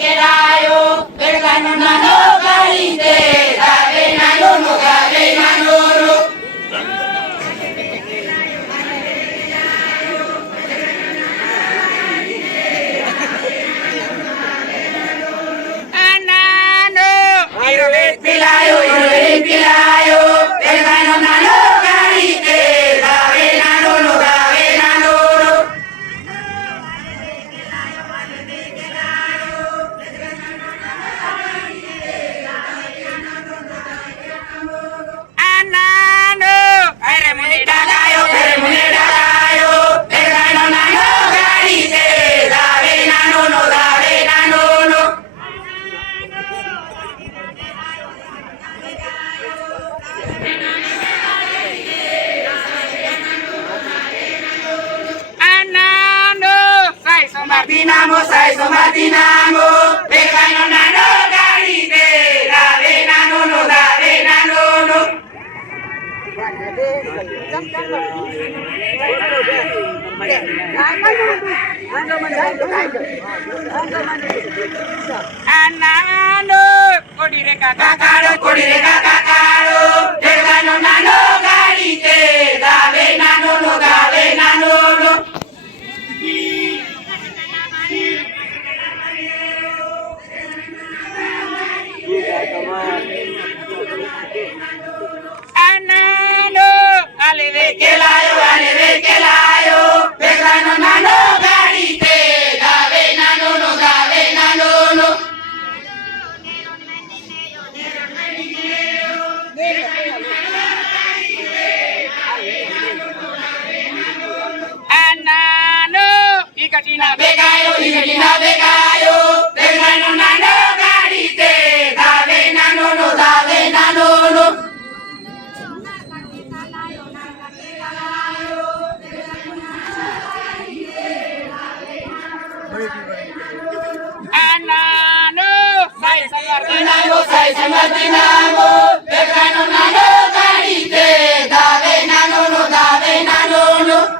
કેરાયો બેડગાનો નાનો ગાડી દે ગાવે નાનો નો ગાવે નાનો રો આનાનો ઈરવે પિલાયો બેડગાનો નાનો ગાડી દે ગાવે નાનો નો ગાવે નાનો રો આનાનો અરે મને ડાલાયો બેડગાનો નાનો ગાડી દે ગાવે નાનો નો ગાવે નાનો નો આનાનો સાઈ સોમાતી નામો બેડગાનો નાનો ગાડી દે ગાવે નાનો નો ગાવે નાનો નો આનાનો કોડી રે કાકા કાળો બેડગાનો નાનો ગાડી દે ગાવે નાનો નો ગાવે નાનો નો આનાનો આલે રે કેલાયો બેડગાનો નાનો ગાડી દે ગાવે નાનો નો ગાવે નાનો નો આનાનો ઈકટીના બેગાયો બેડગાનો નાનો ગાડી દે ગાવે નાનો નો ગાવે નાનો નો આનાનો સાઈ સંગાતી નામો બેડગાનો નાનો ગાડી દે ગાવે નાનો નો ગાવે નાનો નો